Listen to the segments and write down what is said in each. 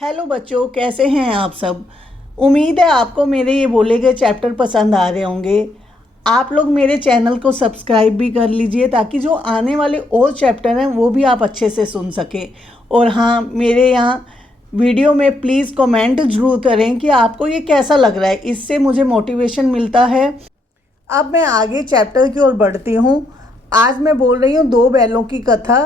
Hello बच्चों, कैसे हैं आप सब। उम्मीद है आपको मेरे ये बोले गए चैप्टर पसंद आ रहे होंगे। आप लोग मेरे चैनल को सब्सक्राइब भी कर लीजिए ताकि जो आने वाले और चैप्टर हैं वो भी आप अच्छे से सुन सकें। और हाँ, मेरे यहाँ वीडियो में प्लीज़ कमेंट ज़रूर करें कि आपको ये कैसा लग रहा है, इससे मुझे मोटिवेशन मिलता है। अब मैं आगे चैप्टर की ओर बढ़ती हूँ। आज मैं बोल रही हूँ दो बैलों की कथा,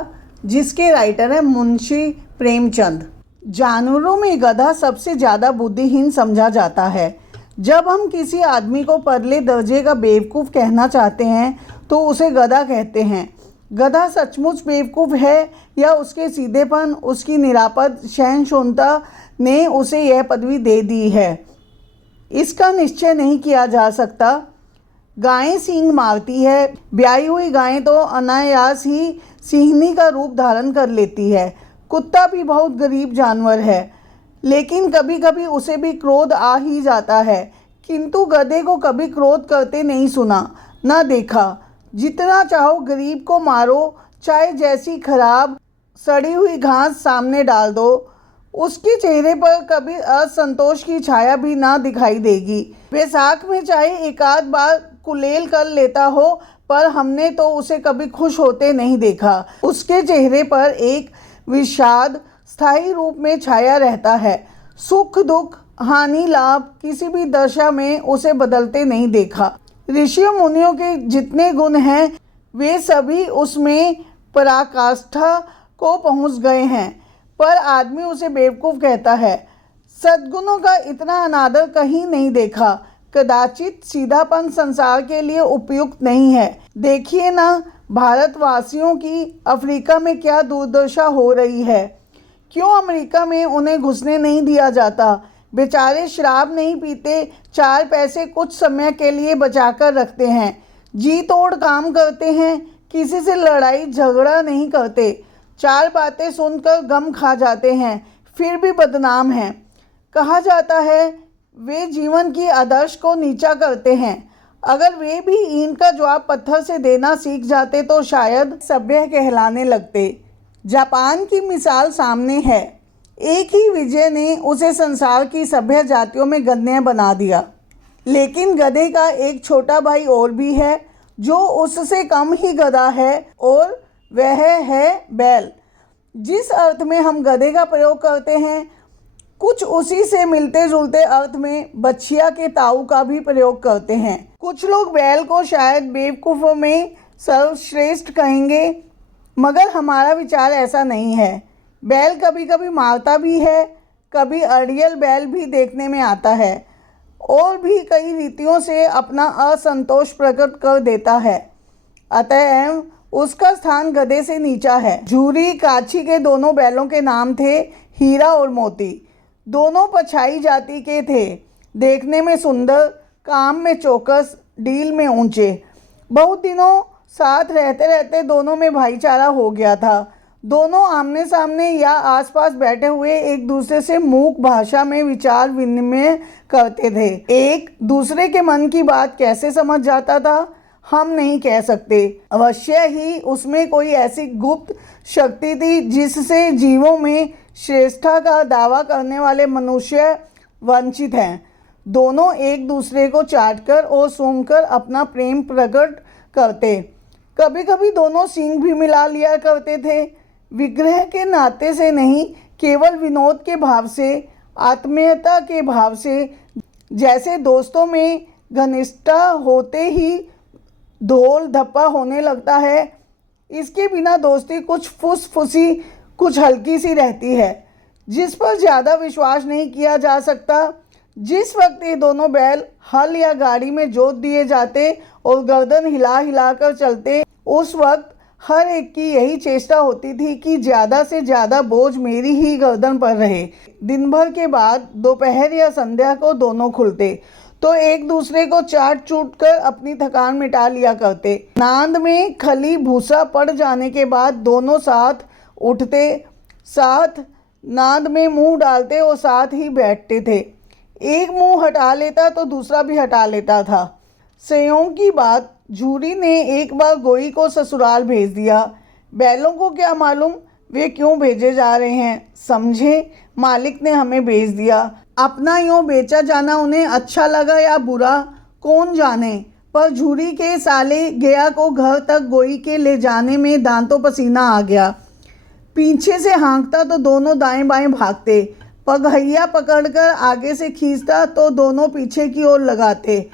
जिसके राइटर हैं मुंशी प्रेमचंद। जानवरों में गधा सबसे ज़्यादा बुद्धिहीन समझा जाता है। जब हम किसी आदमी को परले दर्जे का बेवकूफ़ कहना चाहते हैं तो उसे गधा कहते हैं। गधा सचमुच बेवकूफ़ है या उसके सीधेपन, उसकी निरापद सहनशीलता ने उसे यह पदवी दे दी है, इसका निश्चय नहीं किया जा सकता। गायें सींग मारती है, ब्याई हुई गायें तो अनायास ही सिंहनी का रूप धारण कर लेती है। कुत्ता भी बहुत गरीब जानवर है, लेकिन कभी कभी उसे भी क्रोध आ ही जाता है, किंतु गधे को कभी क्रोध करते नहीं सुना ना देखा। जितना चाहो गरीब को मारो, चाहे जैसी खराब सड़ी हुई घास सामने डाल दो, उसके चेहरे पर कभी असंतोष की छाया भी ना दिखाई देगी। बैसाख में चाहे एक आध बार कुलेल कर लेता हो, पर हमने तो उसे कभी खुश होते नहीं देखा। उसके चेहरे पर एक विषाद स्थायी रूप में छाया रहता है। सुख दुख हानि लाभ किसी भी दशा में उसे बदलते नहीं देखा। ऋषियों मुनियों के जितने गुण हैं वे सभी उसमें पराकाष्ठा को पहुंच गए हैं, पर आदमी उसे बेवकूफ़ कहता है। सद्गुणों का इतना अनादर कहीं नहीं देखा। कदाचित सीधापन संसार के लिए उपयुक्त नहीं है। देखिए ना, भारतवासियों की अफ्रीका में क्या दुर्दशा हो रही है। क्यों अमेरिका में उन्हें घुसने नहीं दिया जाता। बेचारे शराब नहीं पीते, 4 पैसे कुछ समय के लिए बचाकर रखते हैं, जी तोड़ काम करते हैं, किसी से लड़ाई झगड़ा नहीं करते, 4 बातें सुनकर गम खा जाते हैं, फिर भी बदनाम हैं। कहा जाता है वे जीवन की आदर्श को नीचा करते हैं। अगर वे भी ईंट का जवाब पत्थर से देना सीख जाते तो शायद सभ्य कहलाने लगते। जापान की मिसाल सामने है। एक ही विजय ने उसे संसार की सभ्य जातियों में गण्य बना दिया। लेकिन गधे का एक छोटा भाई और भी है जो उससे कम ही गधा है, और वह है बैल। जिस अर्थ में हम गधे का प्रयोग करते हैं, कुछ उसी से मिलते जुलते अर्थ में बछिया के ताऊ का भी प्रयोग करते हैं। कुछ लोग बैल को शायद बेवकूफ़ों में सर्वश्रेष्ठ कहेंगे, मगर हमारा विचार ऐसा नहीं है। बैल कभी कभी मारता भी है, कभी अड़ियल बैल भी देखने में आता है, और भी कई रीतियों से अपना असंतोष प्रकट कर देता है। अतएव उसका स्थान गधे से नीचा है। झूरी काछी के दोनों बैलों के नाम थे हीरा और मोती। दोनों पछाई जाति के थे, देखने में सुंदर, काम में चौकस, डील में ऊंचे। बहुत दिनों साथ रहते रहते दोनों में भाईचारा हो गया था। दोनों आमने सामने या आसपास बैठे हुए एक दूसरे से मूक भाषा में विचार विनिमय करते थे। एक दूसरे के मन की बात कैसे समझ जाता था हम नहीं कह सकते। अवश्य ही उसमें कोई ऐसी गुप्त शक्ति थी जिससे जीवों में श्रेष्ठता का दावा करने वाले मनुष्य वंचित हैं। दोनों एक दूसरे को चाटकर और सूंघकर अपना प्रेम प्रकट करते। कभी कभी दोनों सींग भी मिला लिया करते थे, विग्रह के नाते से नहीं, केवल विनोद के भाव से, आत्मीयता के भाव से। जैसे दोस्तों में घनिष्ठता होते ही ढोल धप्पा होने लगता है, इसके बिना दोस्ती कुछ फुसफुसी, कुछ हल्की सी रहती है, जिस पर ज़्यादा विश्वास नहीं किया जा सकता। जिस वक्त ये दोनों बैल हल या गाड़ी में जोत दिए जाते और गर्दन हिला हिला कर चलते, उस वक्त हर एक की यही चेष्टा होती थी कि ज़्यादा से ज़्यादा बोझ मेरी ही गर्दन पर रहे। दिन भर के बाद दोपहर या संध्या को दोनों खुलते तो एक दूसरे को चाट चूट कर अपनी थकान मिटा लिया करते। नांद में खली भूसा पड़ जाने के बाद दोनों साथ उठते, साथ नांद में मुंह डालते और साथ ही बैठते थे। एक मुंह हटा लेता तो दूसरा भी हटा लेता था। संयोग की बात, झूरी ने एक बार गोई को ससुराल भेज दिया। बैलों को क्या मालूम वे क्यों भेजे जा रहे हैं? समझे, मालिक ने हमें भेज दिया। अपना यूँ बेचा जाना उन्हें अच्छा लगा या बुरा, कौन जाने। पर झूरी के साले गया को घर तक गोई के ले जाने में दांतों पसीना आ गया। पीछे से हाँकता तो दोनों दाएं बाएं भागते, पगहैया पकड़कर आगे से खींचता तो दोनों पीछे की ओर लगाते,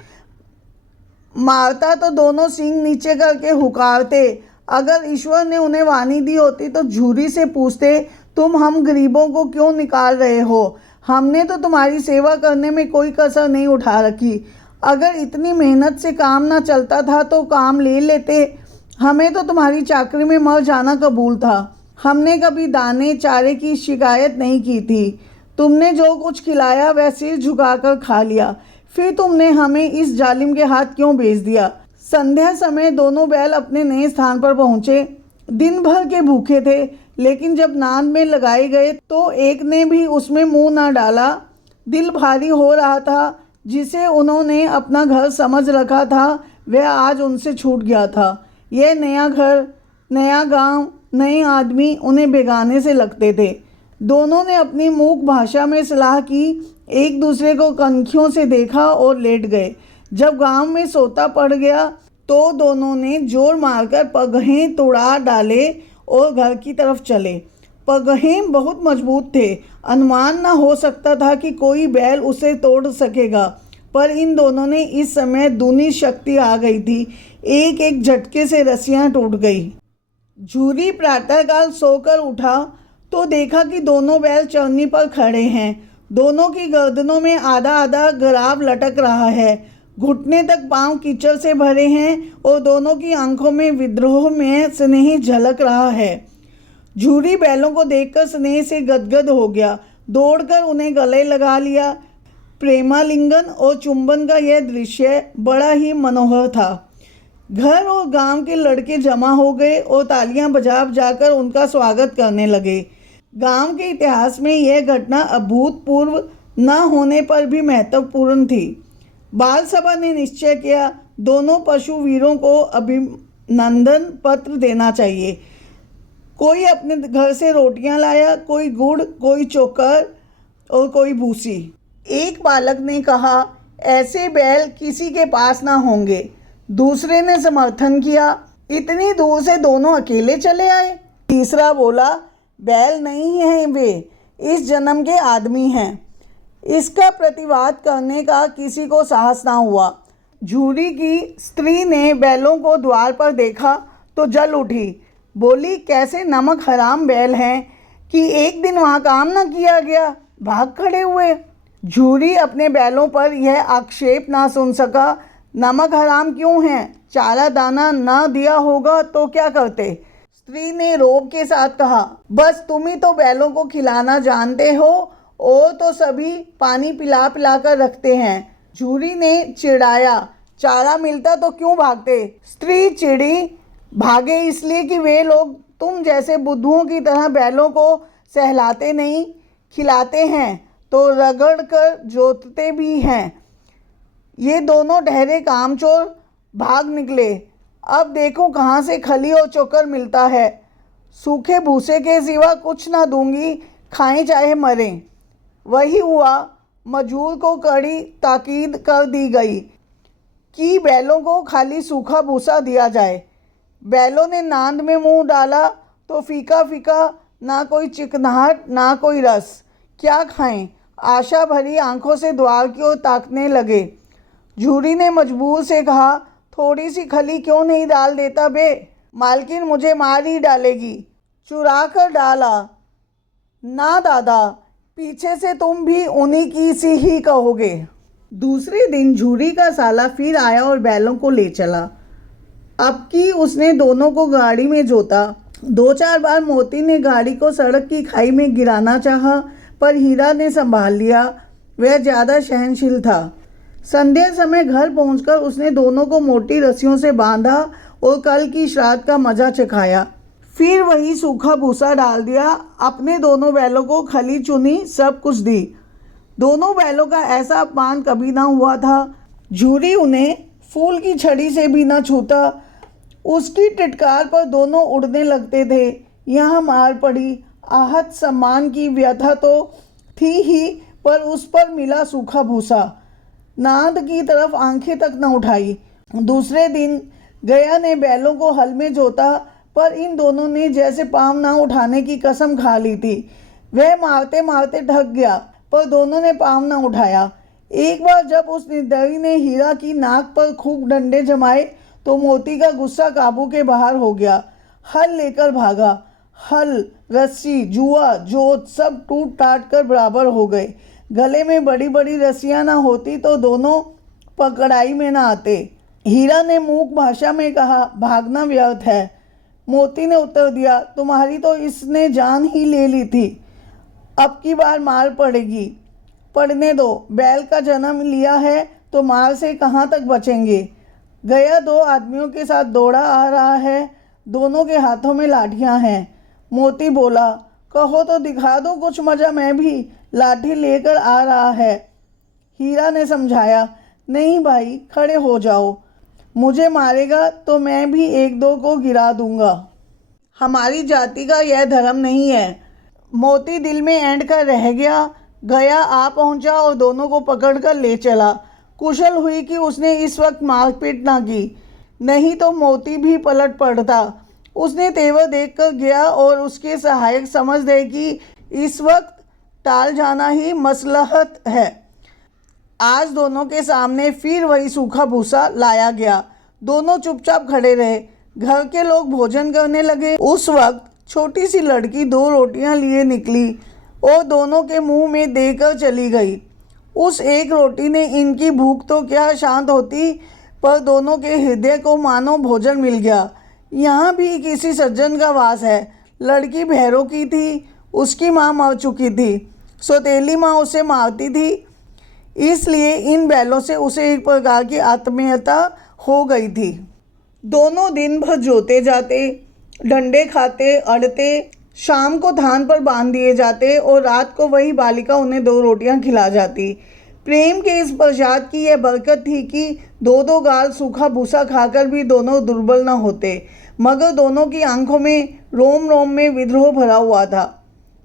मारता तो दोनों सींग नीचे करके हुकारते। अगर ईश्वर ने उन्हें वाणी दी होती तो झूरी से पूछते, तुम हम गरीबों को क्यों निकाल रहे हो? हमने तो तुम्हारी सेवा करने में कोई कसर नहीं उठा रखी। अगर इतनी मेहनत से काम ना चलता था तो काम ले लेते। हमें तो तुम्हारी चाकरी में मर जाना कबूल था। हमने कभी दाने चारे की शिकायत नहीं की थी। तुमने जो कुछ खिलाया वह सिर झुकाकर खा लिया। फिर तुमने हमें इस जालिम के हाथ क्यों भेज दिया? संध्या समय दोनों बैल अपने नए स्थान पर पहुँचे। दिन भर के भूखे थे, लेकिन जब नाद में लगाए गए तो एक ने भी उसमें मुंह ना डाला। दिल भारी हो रहा था। जिसे उन्होंने अपना घर समझ रखा था वह आज उनसे छूट गया था। यह नया घर, नया गांव, नए आदमी उन्हें बेगाने से लगते थे। दोनों ने अपनी मूक भाषा में सलाह की, एक दूसरे को कनखियों से देखा और लेट गए। जब गांव में सोता पड़ गया तो दोनों ने जोर मारकर पगहें तोड़ा डाले और घर की तरफ चले। पगहें बहुत मजबूत थे, अनुमान न हो सकता था कि कोई बैल उसे तोड़ सकेगा, पर इन दोनों ने इस समय दूनी शक्ति आ गई थी। एक एक झटके से रस्सियां टूट गई। झूरी प्रातःकाल सोकर उठा तो देखा कि दोनों बैल चरनी पर खड़े हैं। दोनों की गर्दनों में आधा आधा गराब लटक रहा है। घुटने तक पांव कीचड़ से भरे हैं और दोनों की आंखों में विद्रोह में स्नेह झलक रहा है। झूरी बैलों को देखकर स्नेह से गदगद हो गया, दौड़कर उन्हें गले लगा लिया। प्रेमालिंगन और चुंबन का यह दृश्य बड़ा ही मनोहर था। घर और गांव के लड़के जमा हो गए और तालियां बजा बजाकर उनका स्वागत करने लगे। गांव के इतिहास में यह घटना अभूतपूर्व न होने पर भी महत्वपूर्ण थी। बाल सभा ने निश्चय किया, दोनों पशु वीरों को अभिनंदन पत्र देना चाहिए। कोई अपने घर से रोटियां लाया, कोई गुड़, कोई चोकर और कोई भूसी। एक बालक ने कहा, ऐसे बैल किसी के पास ना होंगे। दूसरे ने समर्थन किया, इतनी दूर से दोनों अकेले चले आए। तीसरा बोला, बैल नहीं हैं वे, इस जन्म के आदमी हैं। इसका प्रतिवाद करने का किसी को साहस ना हुआ। झूरी की स्त्री ने बैलों को द्वार पर देखा तो जल उठी, बोली, कैसे नमक हराम बैल हैं कि एक दिन वहाँ काम न किया गया, भाग खड़े हुए। झूरी अपने बैलों पर यह आक्षेप ना सुन सका। नमक हराम क्यों हैं? चारा दाना न दिया होगा तो क्या करते? स्त्री ने रोब के साथ कहा, बस तुम ही तो बैलों को खिलाना जानते हो, और तो सभी पानी पिला पिला कर रखते हैं। झूरी ने चिढ़ाया, चारा मिलता तो क्यों भागते? स्त्री चिढ़ी, भागे इसलिए कि वे लोग तुम जैसे बुद्धुओं की तरह बैलों को सहलाते नहीं, खिलाते हैं तो रगड़ कर जोतते भी हैं। ये दोनों ठहरे कामचोर भाग निकले। अब देखो कहाँ से खली और चोकर मिलता है। सूखे भूसे के सिवा कुछ ना दूंगी, खाएं चाहे मरें। वही हुआ। मजूर को कड़ी ताकीद कर दी गई कि बैलों को खाली सूखा भूसा दिया जाए। बैलों ने नांद में मुंह डाला तो फीका फीका, ना कोई चिकनाहट ना कोई रस। क्या खाएं? आशा भरी आंखों से द्वार की ओर ताकने लगे। झूरी ने मजबूर से कहा, थोड़ी सी खली क्यों नहीं डाल देता बे? मालकिन मुझे मार ही डालेगी। चुरा कर डाला। ना दादा, पीछे से तुम भी उन्हीं की सी ही कहोगे। दूसरे दिन झूरी का साला फिर आया और बैलों को ले चला। अब की उसने दोनों को गाड़ी में जोता। 2-4 बार मोती ने गाड़ी को सड़क की खाई में गिराना चाहा, पर हीरा ने संभाल लिया। वह ज़्यादा सहनशील था। संध्या समय घर पहुंचकर उसने दोनों को मोटी रस्सियों से बांधा और कल की श्राद्ध का मजा चखाया। फिर वही सूखा भूसा डाल दिया। अपने दोनों बैलों को खली चुनी, सब कुछ दी। दोनों बैलों का ऐसा अपमान कभी ना हुआ था। झूरी उन्हें फूल की छड़ी से भी ना छूता। उसकी टिटकार पर दोनों उड़ने लगते थे। यहाँ मार पड़ी। आहत सम्मान की व्यथा तो थी ही, पर उस पर मिला सूखा भूसा। नाद की तरफ आंखें तक न उठाई। दूसरे दिन गया ने बैलों को हल में जोता, पर इन दोनों ने जैसे पाँव न उठाने की कसम खा ली थी। वह मारते मारते थक गया, पर दोनों ने पाँव न उठाया। एक बार जब उस निर्दयी ने हीरा की नाक पर खूब डंडे जमाए तो मोती का गुस्सा काबू के बाहर हो गया। हल लेकर भागा। हल, रस्सी, जुआ, जोत सब टूट टाट कर बराबर हो गए। गले में बड़ी बड़ी रस्सियां ना होती तो दोनों पकड़ाई में ना आते। हीरा ने मूक भाषा में कहा, भागना व्यर्थ है। मोती ने उत्तर दिया, तुम्हारी तो इसने जान ही ले ली थी, अब की बार मार पड़ेगी। पड़ने दो, बैल का जन्म लिया है तो मार से कहाँ तक बचेंगे। गया दो आदमियों के साथ दौड़ा आ रहा है, दोनों के हाथों में लाठियां हैं। मोती बोला, कहो तो दिखा दो कुछ मजा, मैं भी लाठी लेकर आ रहा है। हीरा ने समझाया, नहीं भाई, खड़े हो जाओ, मुझे मारेगा तो मैं भी एक दो को गिरा दूंगा। हमारी जाति का यह धर्म नहीं है। मोती दिल में ऐंठ कर रह गया। गया आ पहुंचा और दोनों को पकड़कर ले चला। कुशल हुई कि उसने इस वक्त मारपीट ना की, नहीं तो मोती भी पलट पड़ता। उसने तेवर देखकर गया और उसके सहायक समझ गए कि इस वक्त टाल जाना ही मसलहत है। आज दोनों के सामने फिर वही सूखा भूसा लाया गया। दोनों चुपचाप खड़े रहे। घर के लोग भोजन करने लगे। उस वक्त छोटी सी लड़की 2 रोटियां लिए निकली और दोनों के मुंह में देकर चली गई। उस एक रोटी ने इनकी भूख तो क्या शांत होती, पर दोनों के हृदय को मानो भोजन मिल गया। यहाँ भी किसी सज्जन का वास है। लड़की भैरों की थी, उसकी माँ मर चुकी थी। सौतेली माँ उसे मारती थी, इसलिए इन बैलों से उसे एक प्रकार की आत्मीयता हो गई थी। दोनों दिन भर जोते जाते, डंडे खाते, अड़ते, शाम को धान पर बांध दिए जाते और रात को वही बालिका उन्हें 2 रोटियां खिला जाती। प्रेम के इस प्रसाद की यह बरकत थी कि 2-2 गाल सूखा भूसा खाकर भी दोनों दुर्बल न होते, मगर दोनों की आंखों में रोम रोम में विद्रोह भरा हुआ था।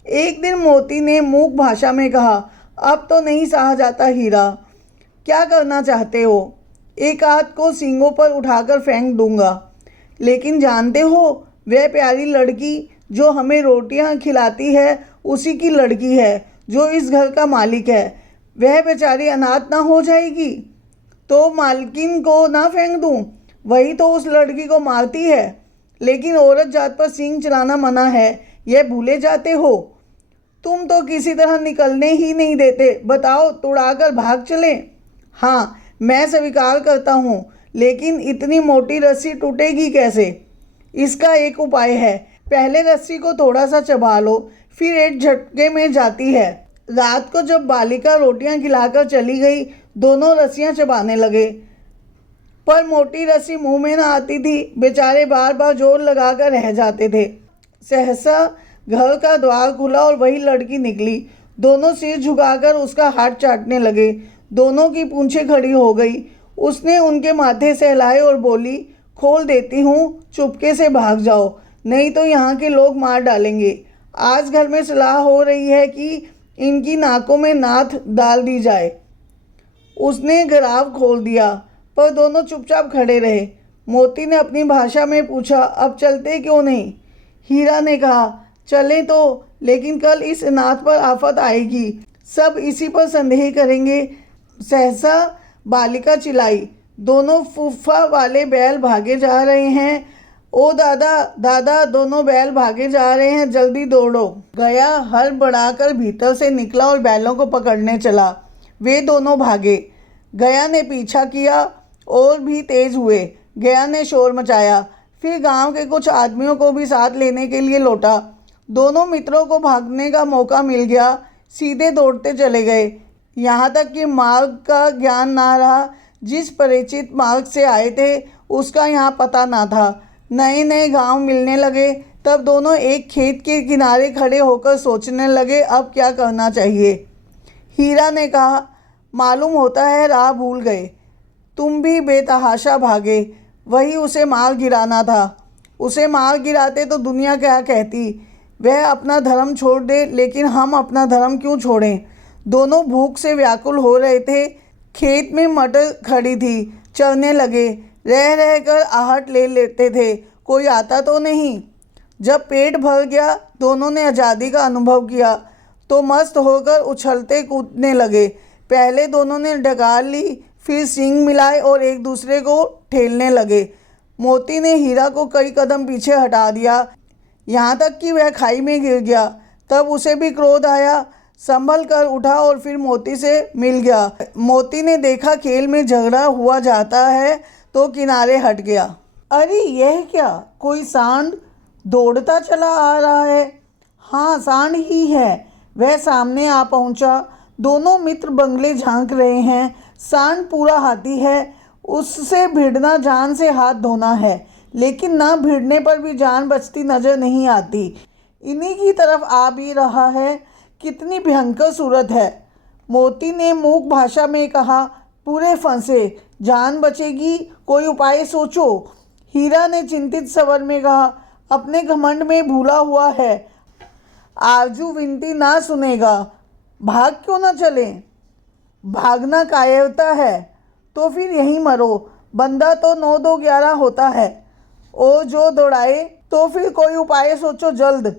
एक दिन मोती ने मूक भाषा में कहा, अब तो नहीं सहा जाता हीरा, क्या करना चाहते हो? एक हाथ को सींगों पर उठाकर फेंक दूंगा, लेकिन जानते हो वह प्यारी लड़की जो हमें रोटियां खिलाती है उसी की लड़की है जो इस घर का मालिक है। वह बेचारी अनाथ ना हो जाएगी तो मालकिन को ना फेंक दूं? वही तो उस लड़की को मारती है। लेकिन औरत जात पर सींग चलाना मना है, यह भूले जाते हो। तुम तो किसी तरह निकलने ही नहीं देते। बताओ, तुड़ाकर भाग चले? हाँ, मैं स्वीकार करता हूँ, लेकिन इतनी मोटी रस्सी टूटेगी कैसे? इसका एक उपाय है। पहले रस्सी को थोड़ा सा चबा लो, फिर एक झटके में जाती है। रात को जब बालिका रोटियां खिलाकर चली गई, दोनों रस्सियां चबाने लगे, पर मोटी रस्सी मुंह में न आती थी। बेचारे बार बार जोर लगाकर रह जाते थे। सहसा घर का द्वार खुला और वही लड़की निकली। दोनों सिर झुकाकर उसका हाथ चाटने लगे। दोनों की पूंछें खड़ी हो गई। उसने उनके माथे सहलाए और बोली, खोल देती हूँ, चुपके से भाग जाओ, नहीं तो यहाँ के लोग मार डालेंगे। आज घर में सलाह हो रही है कि इनकी नाकों में नाथ डाल दी जाए। उसने गराव खोल दिया, पर दोनों चुपचाप खड़े रहे। मोती ने अपनी भाषा में पूछा, अब चलते क्यों नहीं? हीरा ने कहा, चले तो, लेकिन कल इस नाथ पर आफत आएगी, सब इसी पर संदेह करेंगे। सहसा बालिका चिल्लाई, दोनों फूफा वाले बैल भागे जा रहे हैं। ओ दादा, दादा, दोनों बैल भागे जा रहे हैं, जल्दी दौड़ो। गया हल बढ़ाकर भीतर से निकला और बैलों को पकड़ने चला। वे दोनों भागे। गया ने पीछा किया और भी तेज हुए। गया ने शोर मचाया, फिर गांव के कुछ आदमियों को भी साथ लेने के लिए लौटा। दोनों मित्रों को भागने का मौका मिल गया, सीधे दौड़ते चले गए। यहाँ तक कि मार्ग का ज्ञान ना रहा। जिस परिचित मार्ग से आए थे उसका यहाँ पता ना था। नए नए गांव मिलने लगे। तब दोनों एक खेत के किनारे खड़े होकर सोचने लगे, अब क्या करना चाहिए। हीरा ने कहा, मालूम होता है राह भूल गए, तुम भी बेतहाशा भागे, वही उसे मार गिराना था। उसे मार गिराते तो दुनिया क्या कहती। वह अपना धर्म छोड़ दे, लेकिन हम अपना धर्म क्यों छोड़ें। दोनों भूख से व्याकुल हो रहे थे। खेत में मटर खड़ी थी, चरने लगे। रह रह कर आहट ले लेते थे, कोई आता तो नहीं। जब पेट भर गया, दोनों ने आज़ादी का अनुभव किया तो मस्त होकर उछलते कूदने लगे। पहले दोनों ने डकार ली, फिर सींग मिलाए और एक दूसरे को ठेलने लगे। मोती ने हीरा को कई कदम पीछे हटा दिया, यहाँ तक कि वह खाई में गिर गया। तब उसे भी क्रोध आया, संभल कर उठा और फिर मोती से मिल गया। मोती ने देखा खेल में झगड़ा हुआ जाता है तो किनारे हट गया। अरे यह क्या, कोई सांड दौड़ता चला आ रहा है। हाँ, सांड ही है। वह सामने आ पहुंचा। दोनों मित्र बंगले झांक रहे हैं। सांड पूरा हाथी है, उससे भिड़ना जान से हाथ धोना है, लेकिन न भिड़ने पर भी जान बचती नजर नहीं आती। इन्हीं की तरफ आ भी रहा है। कितनी भयंकर सूरत है। मोती ने मूक भाषा में कहा, पूरे फंसे, जान बचेगी, कोई उपाय सोचो। हीरा ने चिंतित स्वर में कहा, अपने घमंड में भूला हुआ है, आरजू विनती ना सुनेगा। भाग क्यों ना चले। भागना कायरता है तो फिर यहीं मरो। बंदा तो 9 2 11 होता है। ओ जो दौड़ाए, तो फिर कोई उपाय सोचो जल्द।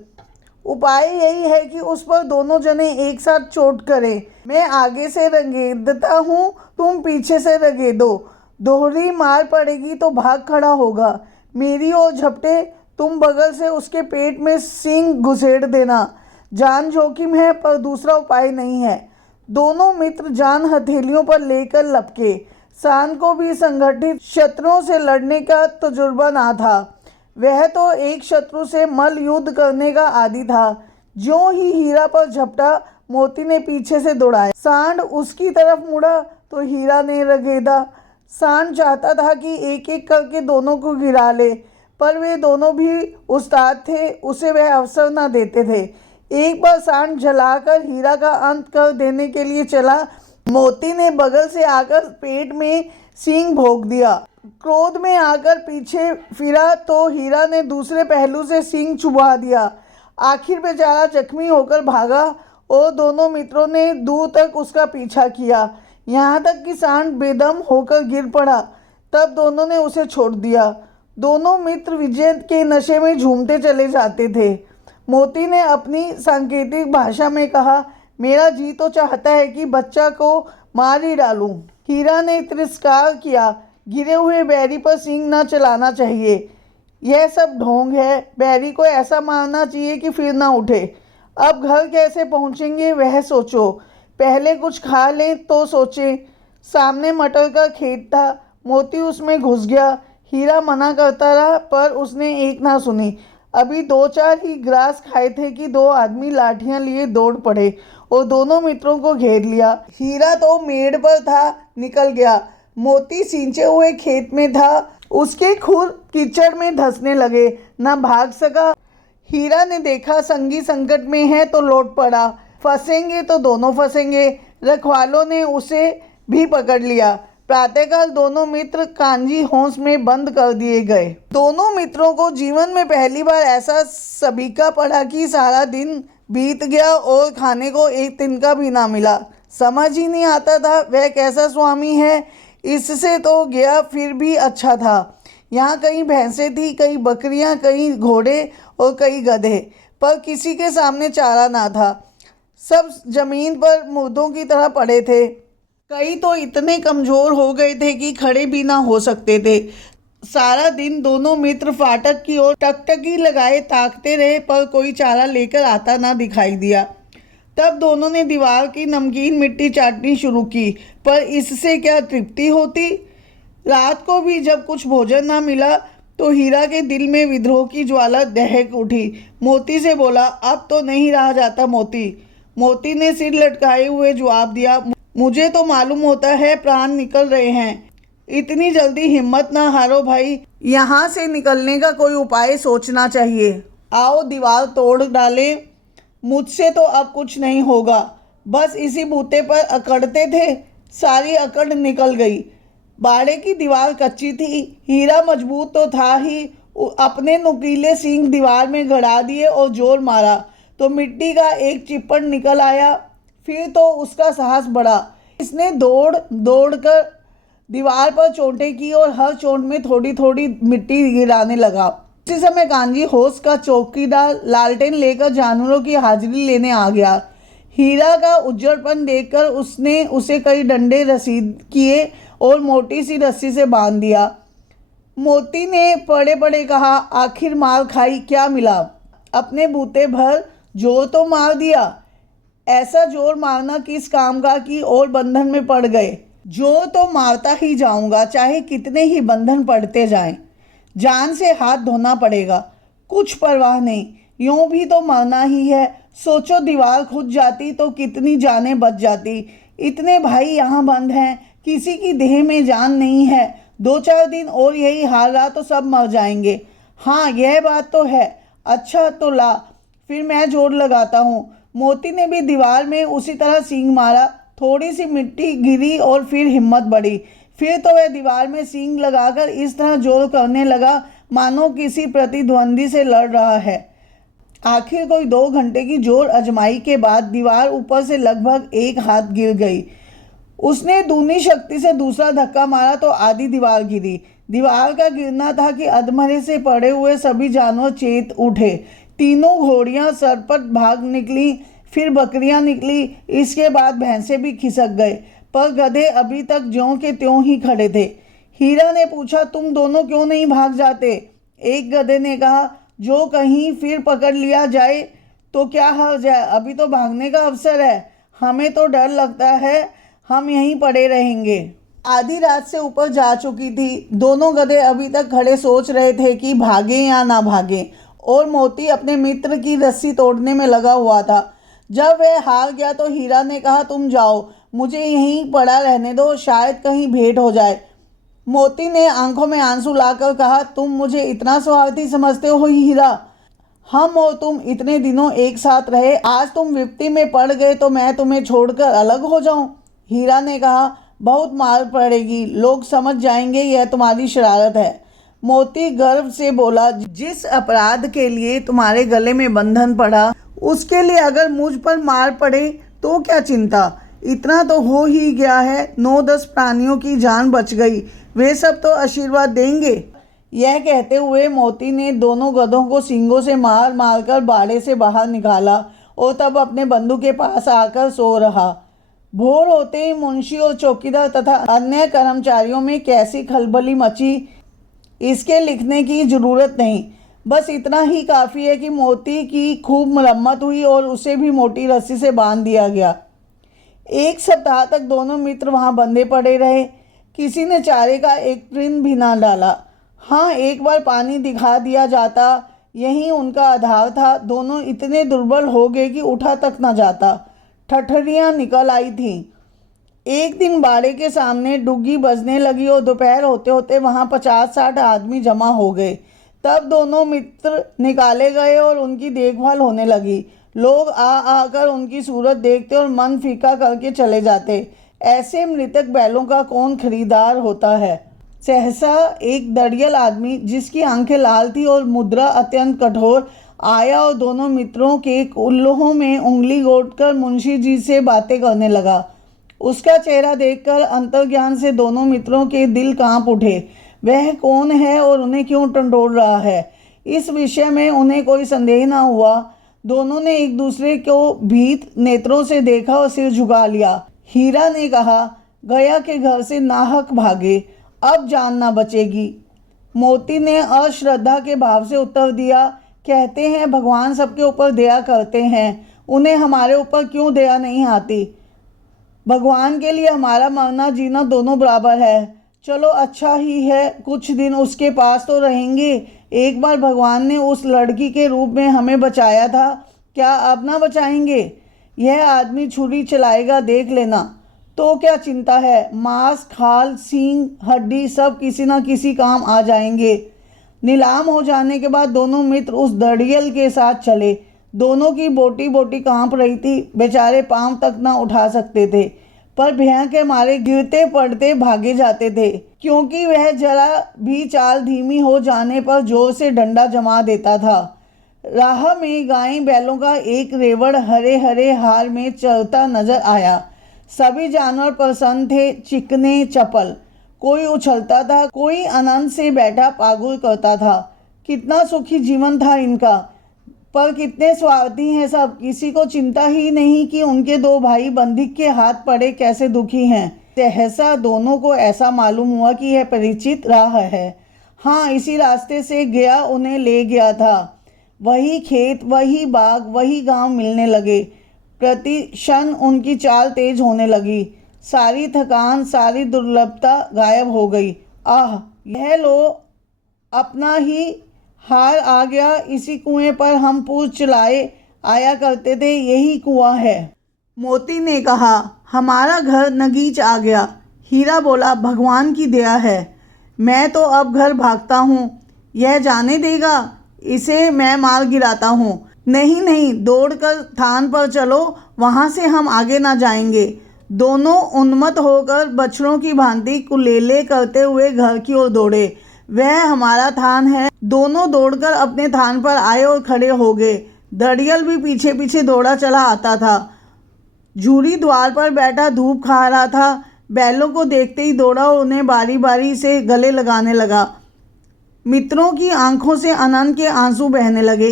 उपाय यही है कि उस पर दोनों जने एक साथ चोट करें। मैं आगे से रगेदता हूँ, तुम पीछे से रगेदो। दोहरी मार पड़ेगी तो भाग खड़ा होगा। मेरी ओर झपटे, तुम बगल से उसके पेट में सींग घुसेड़ देना। जान जोखिम है पर दूसरा उपाय नहीं है। दोनों मित्र जान हथेलियों पर लेकर लपके। सांड को भी संगठित शत्रुओं से लड़ने का तजुर्बा ना था। वह तो एक शत्रु से मल्ल युद्ध करने का आदी था। ज्यों ही हीरा पर झपटा, मोती ने पीछे से दौड़ाया। सांड उसकी तरफ मुड़ा तो हीरा ने रगेदा। सांड चाहता था कि एक एक करके दोनों को गिरा ले, पर वे दोनों भी उस्ताद थे, उसे वह अवसर न देते थे। एक बार सांड जलाकर हीरा का अंत कर देने के लिए चला। मोती ने बगल से आकर पेट में सींग भोंक दिया। क्रोध में आकर पीछे फिरा तो हीरा ने दूसरे पहलू से सींग चुभा दिया। आखिर बेचारा जख्मी होकर भागा और दोनों मित्रों ने दूर तक उसका पीछा किया, यहाँ तक कि सांड बेदम होकर गिर पड़ा। तब दोनों ने उसे छोड़ दिया। दोनों मित्र विजय के नशे में झूमते चले जाते थे। मोती ने अपनी सांकेतिक भाषा में कहा, मेरा जी तो चाहता है कि बच्चा को मार ही डालूं। हीरा ने तिरस्कार किया, गिरे हुए बैरी पर सींग न चलाना चाहिए। यह सब ढोंग है। बैरी को ऐसा मारना चाहिए कि फिर ना उठे। अब घर कैसे पहुंचेंगे वह सोचो। पहले कुछ खा लें तो सोचें। सामने मटर का खेत था। मोती उसमें घुस गया। हीरा मना करता रहा पर उसने एक ना सुनी। अभी 2-4 ही ग्रास खाए थे कि 2 आदमी लाठियां लिए दौड़ पड़े और दोनों मित्रों को घेर लिया। हीरा तो मेड़ पर था, निकल गया। मोती सींचे हुए खेत में था, उसके खुर कीचड़ में धंसने लगे, न भाग सका। हीरा ने देखा संगी संकट में है तो लौट पड़ा, फंसेंगे तो दोनों फंसेंगे। रखवालों ने उसे भी पकड़ लिया। प्रातःकाल दोनों मित्र कांजी होंस में बंद कर दिए गए। दोनों मित्रों को जीवन में पहली बार ऐसा सबीका पड़ा कि सारा दिन बीत गया और खाने को एक तिनका भी ना मिला। समझ ही नहीं आता था वह कैसा स्वामी है। इससे तो गया फिर भी अच्छा था। यहाँ कई भैंसें थी, कई बकरियाँ, कई घोड़े और कई गधे, पर किसी के सामने चारा ना था। सब जमीन पर मुर्दों की तरह पड़े थे। कई तो इतने कमज़ोर हो गए थे कि खड़े भी ना हो सकते थे। सारा दिन दोनों मित्र फाटक की ओर टकटकी लगाए ताकते रहे, पर कोई चारा लेकर आता ना दिखाई दिया। तब दोनों ने दीवार की नमकीन मिट्टी चाटनी शुरू की, पर इससे क्या तृप्ति होती। रात को भी जब कुछ भोजन ना मिला तो हीरा के दिल में विद्रोह की ज्वाला दहक उठी। मोती से बोला, अब तो नहीं रहा जाता मोती। मोती ने सिर लटकाए हुए जवाब दिया, मुझे तो मालूम होता है प्राण निकल रहे हैं। इतनी जल्दी हिम्मत ना हारो भाई, यहाँ से निकलने का कोई उपाय सोचना चाहिए। आओ दीवार तोड़ डालें। मुझसे तो अब कुछ नहीं होगा। बस इसी बूते पर अकड़ते थे, सारी अकड़ निकल गई। बाड़े की दीवार कच्ची थी, हीरा मजबूत तो था ही, अपने नुकीले सींग दीवार में गड़ा दिए और जोर मारा तो मिट्टी का एक चिप्पड़ निकल आया। फिर तो उसका साहस बढ़ा। इसने दौड़ दौड़ कर दीवार पर चोटें की और हर चोट में थोड़ी थोड़ी मिट्टी गिराने लगा। उसी समय कांजी होश का चौकीदार लालटेन लेकर जानवरों की हाजिरी लेने आ गया। हीरा का उज्जड़पन देखकर उसने उसे कई डंडे रसीद किए और मोटी सी रस्सी से बांध दिया। मोती ने पड़े पड़े कहा, आखिर मार खाई, क्या मिला? अपने बूते भर जोर तो मार दिया। ऐसा जोर मारना किस काम का कि और बंधन में पड़ गए। जोर तो मारता ही जाऊंगा, चाहे कितने ही बंधन पड़ते जाएं। जान से हाथ धोना पड़ेगा, कुछ परवाह नहीं, यूं भी तो मरना ही है। सोचो दीवार खुद जाती तो कितनी जानें बच जाती। इतने भाई यहाँ बंद हैं, किसी की देह में जान नहीं है। 2-4 दिन और यही हाल रहा तो सब मर जाएंगे। हाँ, यह बात तो है। अच्छा तो ला, फिर मैं जोर लगाता हूँ। मोती ने भी दीवार में उसी तरह सींग मारा। थोड़ी सी मिट्टी गिरी और फिर हिम्मत बढ़ी। फिर तो वह दीवार में सींग लगाकर इस तरह जोर करने लगा मानो किसी प्रतिद्वंदी से लड़ रहा है। आखिर कोई 2 घंटे की जोर अजमाई के बाद दीवार ऊपर से लगभग 1 हाथ गिर गई। उसने दूनी शक्ति से दूसरा धक्का मारा तो आधी दीवार गिरी। दीवार का गिरना था कि अधमरे से पड़े हुए सभी जानवर चेत उठे। तीनों घोड़ियां सरपट भाग निकली, फिर बकरियां निकली, इसके बाद भैंसे भी खिसक गए, पर गधे अभी तक ज्यों के त्यों ही खड़े थे। हीरा ने पूछा, तुम दोनों क्यों नहीं भाग जाते? एक गधे ने कहा, जो कहीं फिर पकड़ लिया जाए तो क्या हर्ज है, अभी तो भागने का अवसर है। हमें तो डर लगता है, हम यहीं पड़े रहेंगे। आधी रात से ऊपर जा चुकी थी। दोनों गधे अभी तक खड़े सोच रहे थे कि भागे या ना भागे, और मोती अपने मित्र की रस्सी तोड़ने में लगा हुआ था। जब वह हार गया तो हीरा ने कहा, तुम जाओ, मुझे यहीं पड़ा रहने दो, शायद कहीं भेंट हो जाए। मोती ने आंखों में आंसू लाकर कहा, तुम मुझे इतना स्वार्थी समझते हो हीरा? हम और तुम इतने दिनों एक साथ रहे, आज तुम विपत्ति में पड़ गए तो मैं तुम्हें छोड़कर अलग हो जाऊं? हीरा ने कहा, बहुत मार पड़ेगी, लोग समझ जाएंगे यह तुम्हारी शरारत है। मोती गर्व से बोला, जिस अपराध के लिए तुम्हारे गले में बंधन पड़ा उसके लिए अगर मुझ पर मार पड़े तो क्या चिंता, इतना तो हो ही गया है। 9-10 प्राणियों की जान बच गई, वे सब तो आशीर्वाद देंगे। यह कहते हुए मोती ने दोनों गधों को सींगों से मार मार कर बाड़े से बाहर निकाला और तब अपने बंधु के पास आकर सो रहा। भोर होते ही मुंशी और चौकीदार तथा अन्य कर्मचारियों में कैसी खलबली मची, इसके लिखने की जरूरत नहीं। बस इतना ही काफ़ी है कि मोती की खूब मरम्मत हुई और उसे भी मोटी रस्सी से बांध दिया गया। 1 सप्ताह तक दोनों मित्र वहां बंधे पड़े रहे। किसी ने चारे का एक टिन भी ना डाला। हाँ, एक बार पानी दिखा दिया जाता, यही उनका आधार था। दोनों इतने दुर्बल हो गए कि उठा तक न जाता। ठठरियाँ निकल आई थीं। एक दिन बाड़े के सामने डुग्गी बजने लगी और दोपहर होते होते वहाँ 50-60 आदमी जमा हो गए। तब दोनों मित्र निकाले गए और उनकी देखभाल होने लगी। लोग आ आकर उनकी सूरत देखते और मन फीका करके चले जाते। ऐसे मृतक बैलों का कौन खरीदार होता है। सहसा एक दड़ियल आदमी, जिसकी आंखें लाल थी और मुद्रा अत्यंत कठोर, आया और दोनों मित्रों के उल्लोहों में उंगली गोदकर मुंशी जी से बातें करने लगा। उसका चेहरा देखकर अंतर्ज्ञान से दोनों मित्रों के दिल कांप उठे। वह कौन है और उन्हें क्यों टंटोल रहा है, इस विषय में उन्हें कोई संदेह न हुआ। दोनों ने एक दूसरे को भीत नेत्रों से देखा और सिर झुका लिया। हीरा ने कहा, गया के घर से नाहक भागे, अब जान ना बचेगी। मोती ने अश्रद्धा के भाव से उत्तर दिया, कहते हैं भगवान सबके ऊपर दया करते हैं, उन्हें हमारे ऊपर क्यों दया नहीं आती? भगवान के लिए हमारा मरना जीना दोनों बराबर है। चलो अच्छा ही है, कुछ दिन उसके पास तो रहेंगे। एक बार भगवान ने उस लड़की के रूप में हमें बचाया था, क्या अब ना बचाएंगे? यह आदमी छुरी चलाएगा, देख लेना। तो क्या चिंता है, मांस, खाल, सींग, हड्डी सब किसी न किसी काम आ जाएंगे। नीलाम हो जाने के बाद दोनों मित्र उस दड़ियल के साथ चले। दोनों की बोटी बोटी कांप रही थी, बेचारे पांव तक न उठा सकते थे। पर भैया के मारे गिरते पड़ते भागे जाते थे, क्योंकि वह जरा भी चाल धीमी हो जाने पर जोर से डंडा जमा देता था। राह में गाय बैलों का एक रेवड़ हरे हरे हार में चलता नजर आया। सभी जानवर प्रसन्न थे, चिकने चपल। कोई उछलता था, कोई आनंद से बैठा पागुर करता था। कितना सुखी जीवन था इनका, पर कितने स्वार्थी हैं सब। किसी को चिंता ही नहीं कि उनके दो भाई बंदिक के हाथ पड़े कैसे दुखी हैं। सहसा दोनों को ऐसा मालूम हुआ कि यह परिचित राह है। हाँ, इसी रास्ते से गया उन्हें ले गया था। वही खेत, वही बाग, वही गांव मिलने लगे। प्रति क्षण उनकी चाल तेज होने लगी। सारी थकान, सारी दुर्लभता गायब हो गई। आह, यह लो, अपना ही हार आ गया। इसी कुएं पर हम पूछ चलाए आया करते थे, यही कुआं है। मोती ने कहा, हमारा घर नगीच आ गया। हीरा बोला, भगवान की दया है। मैं तो अब घर भागता हूँ। यह जाने देगा, इसे मैं मार गिराता हूँ। नहीं नहीं, दौड़कर थान पर चलो, वहाँ से हम आगे ना जाएंगे। दोनों उन्मत्त होकर बछड़ों की भांति कुलेले करते हुए घर की ओर दौड़े। वह हमारा थान है। दोनों दौड़कर अपने थान पर आए और खड़े हो गए। दड़ियल भी पीछे पीछे दौड़ा चला आता था। झूरी द्वार पर बैठा धूप खा रहा था। बैलों को देखते ही दौड़ा और उन्हें बारी बारी से गले लगाने लगा। मित्रों की आंखों से आनंद के आंसू बहने लगे।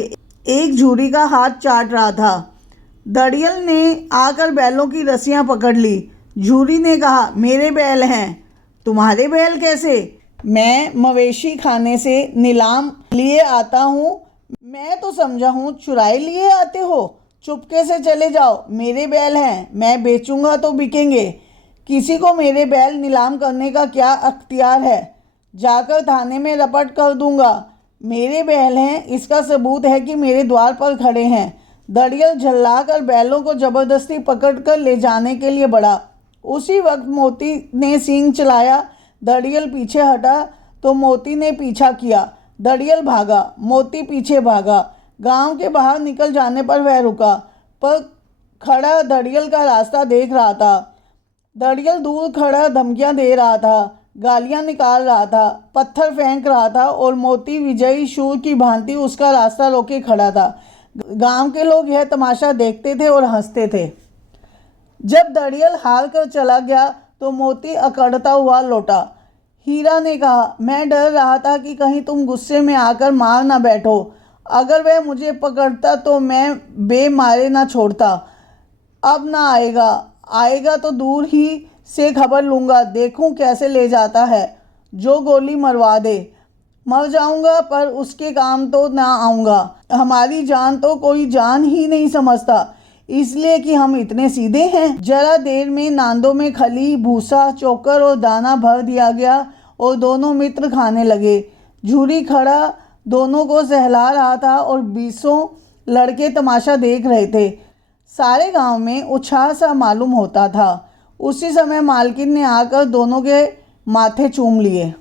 एक झूरी का हाथ चाट रहा था। दड़ियल ने आकर बैलों की रस्सियां पकड़ ली। झूरी ने कहा, मेरे बैल हैं। तुम्हारे बैल कैसे? मैं मवेशी खाने से नीलाम लिए आता हूँ। मैं तो समझा हूँ चुराए लिए आते हो। चुपके से चले जाओ, मेरे बैल हैं। मैं बेचूंगा तो बिकेंगे। किसी को मेरे बैल नीलाम करने का क्या अख्तियार है? जाकर थाने में रपट कर दूंगा। मेरे बैल हैं, इसका सबूत है कि मेरे द्वार पर खड़े हैं। दड़ियल झल्लाकर बैलों को जबरदस्ती पकड़कर ले जाने के लिए बढ़ा। उसी वक्त मोती ने सींग चलाया। दड़ियल पीछे हटा तो मोती ने पीछा किया। दड़ियल भागा, मोती पीछे भागा। गांव के बाहर निकल जाने पर वह रुका, पर खड़ा दड़ियल का रास्ता देख रहा था। दड़ियल दूर खड़ा धमकियां दे रहा था, गालियां निकाल रहा था, पत्थर फेंक रहा था और मोती विजयी शूर की भांति उसका रास्ता रोके खड़ा था। गांव के लोग यह तमाशा देखते थे और हंसते थे। जब दड़ियल हार कर चला गया तो मोती अकड़ता हुआ लौटा। हीरा ने कहा, मैं डर रहा था कि कहीं तुम गुस्से में आकर मार ना बैठो। अगर वह मुझे पकड़ता तो मैं बेमारे ना छोड़ता। अब ना आएगा, आएगा तो दूर ही से खबर लूँगा, देखूं कैसे ले जाता है। जो गोली मरवा दे। मर जाऊंगा पर उसके काम तो ना आऊँगा। हमारी जान तो कोई जान ही नहीं समझता, इसलिए कि हम इतने सीधे हैं। जरा देर में नांदों में खली, भूसा, चोकर और दाना भर दिया गया और दोनों मित्र खाने लगे। झूरी खड़ा दोनों को सहला रहा था और 20 लड़के तमाशा देख रहे थे। सारे गांव में उत्साह सा मालूम होता था। उसी समय मालकिन ने आकर दोनों के माथे चूम लिए।